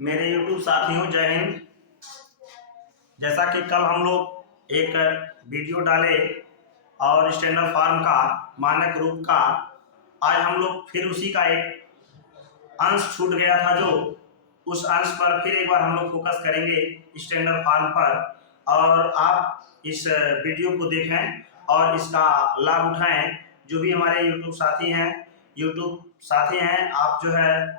मेरे YouTube साथियों, जय हिंद। जैसा कि कल हम लोग एक वीडियो डाले और स्टैंडर्ड फार्म का मानक रूप का, आज हम लोग फिर उसी का एक अंश छूट गया था, जो उस अंश पर फिर एक बार हम लोग फोकस करेंगे स्टैंडर्ड फार्म पर। और आप इस वीडियो को देखें और इसका लाभ उठाएं। जो भी हमारे यूट्यूब साथी हैं, आप जो है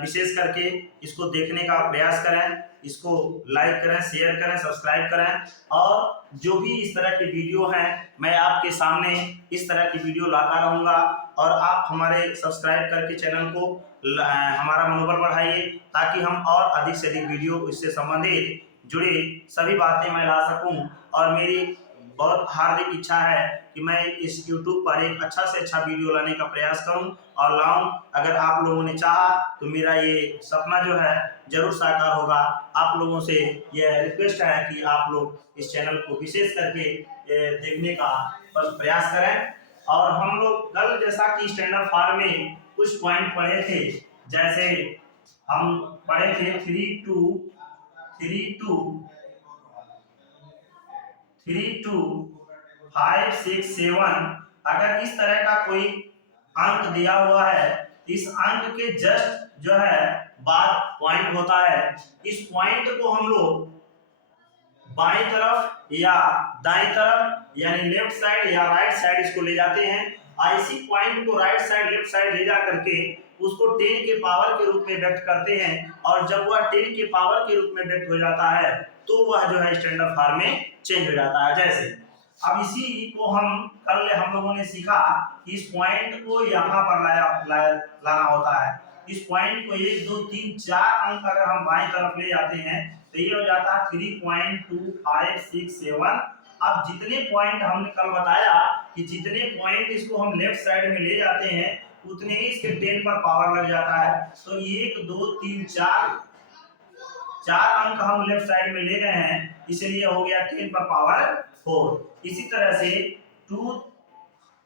विशेष करके इसको देखने का प्रयास करें, इसको लाइक करें, शेयर करें, सब्सक्राइब करें। और जो भी इस तरह की वीडियो हैं, मैं आपके सामने इस तरह की वीडियो लाता रहूँगा। और आप हमारे सब्सक्राइब करके चैनल को हमारा मनोबल बढ़ाइए, ताकि हम और अधिक से अधिक वीडियो इससे संबंधित जुड़े सभी बातें मैं ला सकूं। और मेरी बहुत हार्दिक इच्छा है कि मैं इस YouTube पर एक अच्छा से अच्छा वीडियो लाने का प्रयास करूं और लाऊं। अगर आप लोगों ने चाहा तो मेरा ये सपना जो है जरूर साकार होगा। आप लोगों से यह रिक्वेस्ट है कि आप लोग इस चैनल को विशेष करके देखने का प्रयास करें। और हम लोग कल जैसा कि स्टैंडर्ड फार्म में कुछ पॉइंट पढ़े थे, जैसे हम पढ़े थे 3 2 5 6 7। अगर इस तरह का कोई अंक दिया हुआ है, इस अंक के जस्ट जो है बाद पॉइंट होता है। इस पॉइंट को हम लोग बाईं तरफ या दाईं तरफ यानी लेफ्ट साइड या राइट साइड इसको ले जाते हैं। इसी पॉइंट को राइट साइड लेफ्ट साइड ले जा करके उसको 10 के पावर के रूप में व्यक्त करते हैं। और जब वह 10 के पावर के रूप में व्यक्त हो जाता है तो वह जो है स्टैंडर्ड फार्म में चेंज हो जाता है। जैसे अब इसी को हम लोगों ने सीखा कि इस पॉइंट को यहाँ पर लाना होता है। इस पॉइंट को 1 2 3 4 अंक अगर हम बाईं तरफ ले जाते हैं तो ये हो जाता है 3.2567। अब जितने पॉइंट हमने कल बताया कि जितने पॉइंट इसको हम लेफ्ट साइड में ले जाते हैं उतने ही इसके 10 पर पावर लग जाता है। तो 1 2 3 4 अंक हम लेफ्ट साइड में ले गए हैं, इसलिए हो गया 10 पर पावर 4। इसी तरह से 2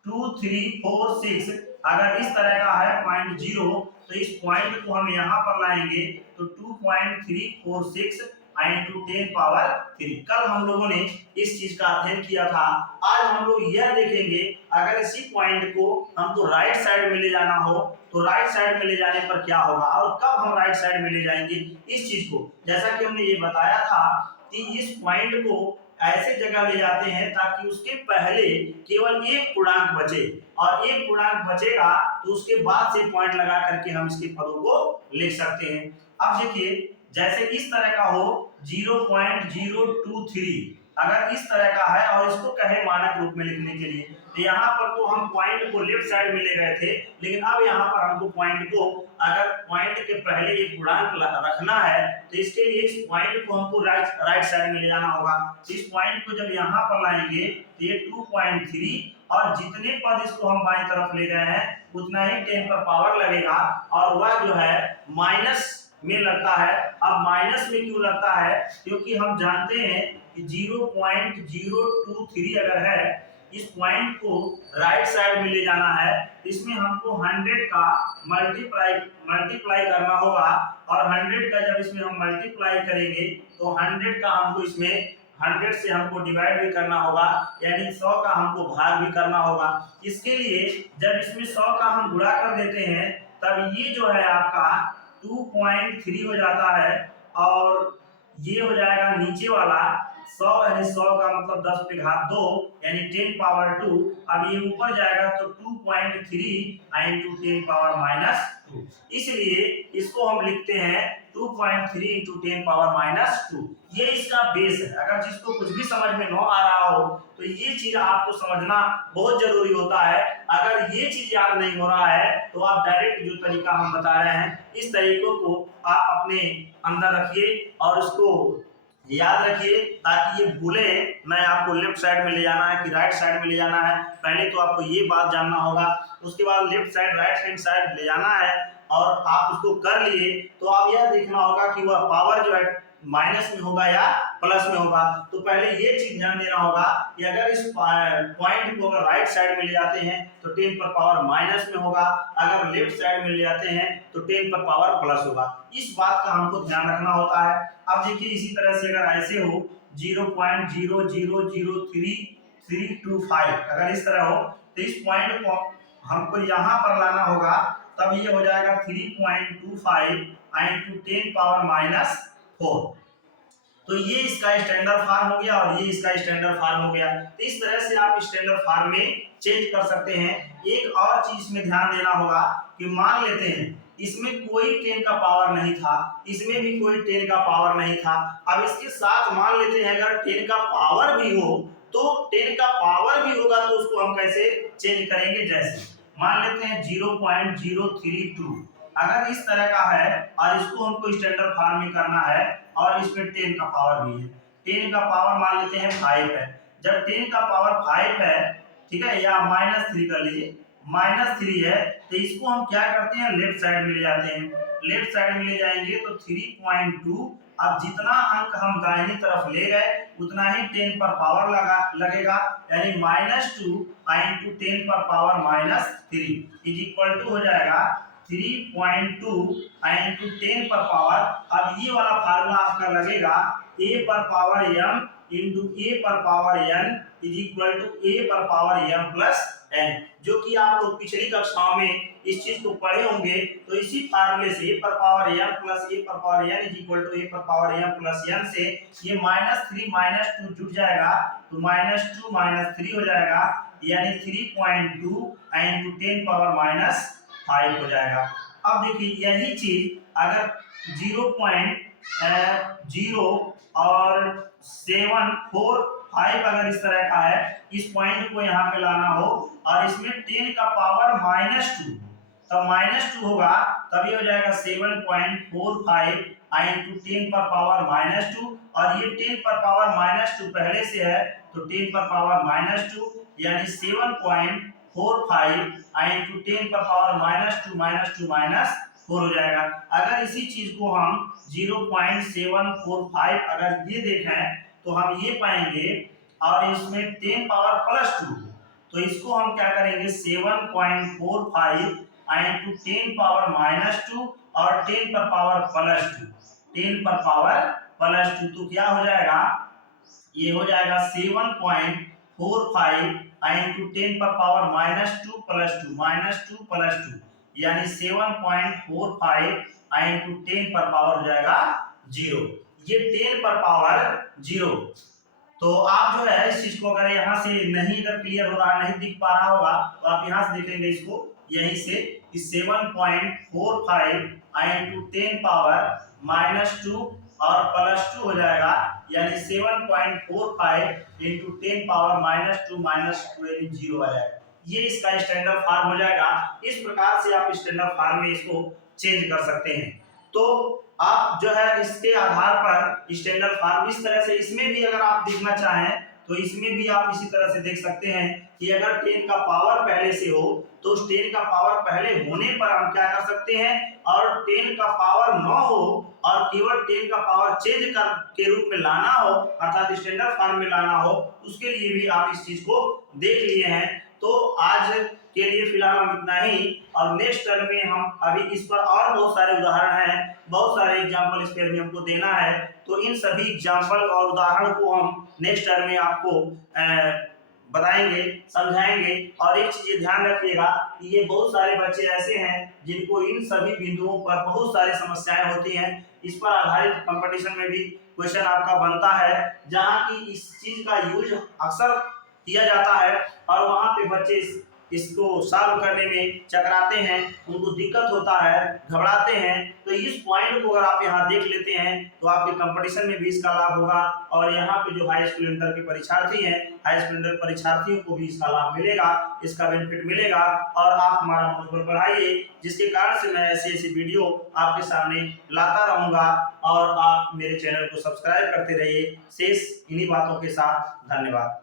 2 3 4 6 अगर इस तरह का है पॉइंट 0, तो इस पॉइंट को हम यहाँ पर लाएंगे तो 2.346 इंटू 10 पावर 3। कल हम लोगों ने इस चीज का अध्ययन किया था। आज हम लोग यह देखेंगे, अगर इसी पॉइंट को हमको राइट साइड में ले जाना हो तो राइट साइड में ले जाने पर क्या होगा और कब हम राइट साइड में ले जाएंगे इस चीज को। जैसा कि हमने ये बताया था कि इस पॉइंट को ऐसे जगह ले जाते हैं ताकि उसके पहले केवल एक पूर्णांक बचे, और एक पूर्णांक बचेगा तो उसके बाद से पॉइंट लगा करके हम इसके पदों को लिख सकते हैं। अब देखिए, जैसे इस तरह का हो 0.023, अगर इस तरह का है और इसको कहे मानक रूप में लिखने के लिए, तो यहाँ पर तो हम पॉइंट को लेफ्ट साइड में ले गए थे, लेकिन अब यहाँ पर हमको पॉइंट को अगर पॉइंट के पहले एक पूर्णांक रखना है तो इसके लिए इस पॉइंट को हमको राइट साइड में ले जाना होगा। इस पॉइंट को जब यहाँ पर लाएंगे तो ये 2.3 और जितने पद इसको हम बाईं तरफ ले गए हैं उतना ही 10 पर पावर लगेगा, और वह जो है माइनस में लगता है। अब माइनस में क्यों लगता है? क्योंकि हम जानते हैं कि 0.023 अगर है, इस पॉइंट को राइट साइड में ले जाना है, इसमें हमको 100 का मल्टीप्लाई करना होगा। और 100 का जब इसमें हम मल्टीप्लाई करेंगे तो 100 का हमको इसमें 100 से हमको डिवाइड भी करना होगा, यानी 100 का हमको भाग भी करना होगा। इसके लिए जब इसमें 100 का हम गुणा कर देते हैं तब ये जो है आपका 2.3 हो जाता है, और ये हो जाएगा नीचे वाला 100 यानी 100 का मतलब 10 पे घात 2 यानी 10 पावर 2। अब ये ऊपर जाएगा तो 2.3 इंटू 10 पावर माइनस 2, इसलिए इसको हम लिखते हैं 2.3 इंटू 10 पावर माइनस 2। ये इसका बेस है। अगर जिसको कुछ भी समझ में न आ रहा हो तो ये चीज आपको समझना बहुत जरूरी होता है। अगर ये चीज याद नहीं हो रहा है तो आप डायरेक्ट जो तरीका हम बता रहे हैं इस तरीकों को आप अपने अंदर रखिए और उसको याद रखिए, ताकि ये भूले न आपको लेफ्ट साइड में ले जाना है कि राइट साइड में ले जाना है। पहले तो आपको ये बात जानना होगा, उसके बाद left side right hand side ले जाना है, और आप उसको कर लिए तो आप यह देखना होगा कि वह पावर जो है माइनस में होगा या प्लस में होगा। तो पहले ये चीज ध्यान देना होगा कि अगर इस पॉइंट को अगर राइट साइड में ले जाते हैं तो 10 पर पावर माइनस में होगा, अगर लेफ्ट साइड में ले जाते हैं तो 10 पर पावर प्लस होगा। इस बात का हमको ध्यान रखना होता है। अब देखिए इसी तरह से अगर ऐसे हो 0.0003325 अगर इस तरह हो तो इस पॉइंट को हमको यहाँ पर लाना होगा, तब ये हो जाएगा 3.25 इंटू 10 पावर माइनस 4। तो ये इसका स्टैंडर्ड फॉर्म हो गया और ये इसका स्टैंडर्ड फॉर्म हो गया। तो इस तरह से आप स्टैंडर्ड फॉर्म में चेंज कर सकते हैं। एक और चीज में ध्यान देना होगा कि मान लेते हैं इसमें कोई 10 का पावर नहीं था, इसमें भी कोई 10 का पावर नहीं था। अब इसके साथ मान लेते हैं अगर 10 का पावर भी हो तो 10 का पावर भी होगा तो उसको हम कैसे चेंज करेंगे, जैसे मान लेते हैं 0.032 अगर इस तरह का है और इसको हमको स्टैंडर्ड फॉर्म में करना है और इसमें 10 का पावर भी है। 10 का पावर मान लेते हैं 5 है। जब 10 का पावर 5 है, ठीक है, या -3 कर लीजिए, -3 है, तो इसको हम क्या करते हैं लेफ्ट साइड में ले जाते हैं। लेफ्ट साइड में ले जाएंगे तो 3.2, अब जितना अंक हम दाहिनी तरफ ले गए उतना ही 10 पर पावर लगेगा, यानी -2 इंटू 10 पर पावर -3 इज इक्वल टू हो जाएगा 3.2 इंटू 10 पर पावर। अब ये वाला फार्मूला आपका लगेगा a पर पावर m इंटू a पर power n is equal to a पर पावर m प्लस n, जो कि आप लोग पिछली कक्षाओं में इस चीज को पढ़े होंगे। तो इसी फार्मूले से a पर पावर m प्लस a पर power n is equal to a पर पावर m प्लस n से ये -3 -2 जुड़ जाएगा तो -2 -3 हो जाएगा, यानी 3.2 इंटू 10 पावर -5 हो जाएगा। अब देखिए यही चीज अगर 0.0 और 745 अगर इस तरह का है, इस पॉइंट को यहाँ पे लाना हो और इसमें 10 का पावर -2, तब -2 होगा, तब ये हो जाएगा 7.45 इंटू 10 पर पावर -2 और ये 10 पर पावर -2 पहले से है तो 10 पर पावर -2 यानी 7.45 इंटू 10 पर पावर -2 4 हो जाएगा। अगर इसी चीज को हम 0.745 अगर ये देखें तो हम ये पाएंगे और इसमें 10 पावर +2, तो इसको हम क्या करेंगे 7.45 इंटू 10 पावर -2 और 10 पर पावर +2, 10 पर पावर +2, तो क्या हो जाएगा, ये हो जाएगा 7.45 इंटू 10 पर पावर -2 + 2 यानी 7.45 इंटू 10 पर पावर हो जाएगा 0। ये 10 पर पावर 0। तो आप जो है इस चीज को अगर यहाँ से नहीं अगर क्लियर हो रहा, नहीं दिख पा रहा होगा तो आप यहाँ से देखेंगे इसको, यहीं से इस 7.45 इंटू 10 पावर -2 और +2 हो जाएगा, यानी 7.45 इंटू 10 पावर -2 यानी 0 आ जाएगा। ये इसका स्टैंडर्ड फॉर्म हो जाएगा। इस प्रकार से आप स्टैंडर्ड फॉर्म में इसको चेंज कर सकते हैं। तो आप जो है इसके आधार पर स्टैंडर्ड फॉर्म इस तरह से, इसमें भी अगर आप देखना चाहें तो इसमें भी आप इसी तरह से देख सकते हैं कि अगर 10 का पावर पहले से हो तो उस 10 का पावर पहले होने पर हम क्या कर सकते हैं, और 10 का पावर न हो और केवल 10 का पावर चेंज कर के रूप में लाना हो, अर्थात स्टैंडर्ड फॉर्म में लाना हो, उसके लिए भी आप इस चीज को देख लिए हैं। तो आज के लिए फिलहाल हम इतना ही, और नेक्स्ट टर्म में हम अभी इस पर और बहुत सारे उदाहरण हैं, बहुत सारे एग्जाम्पल इस पर भी हमको देना है। तो इन सभी एग्जाम्पल और उदाहरण को हम नेक्स्ट टर्म में आपको बताएंगे, समझाएंगे। और एक चीज ध्यान रखिएगा कि ये बहुत सारे बच्चे ऐसे हैं जिनको इन सभी बिंदुओं पर बहुत सारी समस्याएं होती हैं। इस पर आधारित कंपटीशन में भी क्वेश्चन आपका बनता है, जहाँ की इस चीज का यूज अक्सर किया जाता है और वहाँ पे बच्चे इसको सॉल्व करने में चकराते हैं, उनको दिक्कत होता है, घबराते हैं। तो इस पॉइंट को अगर आप यहाँ देख लेते हैं तो आपके कंपटीशन में भी इसका लाभ होगा, और यहाँ पे जो हाई स्कूल इंटर के परीक्षार्थी हैं, हाई स्कूल इंटर परीक्षार्थियों को भी इसका लाभ मिलेगा, इसका बेनिफिट मिलेगा, और आप हमारा मनोबल बढ़ाइए, जिसके कारण से मैं ऐसी ऐसी वीडियो आपके सामने लाता रहूँगा, और आप मेरे चैनल को सब्सक्राइब करते रहिए। शेष इन्हीं बातों के साथ धन्यवाद।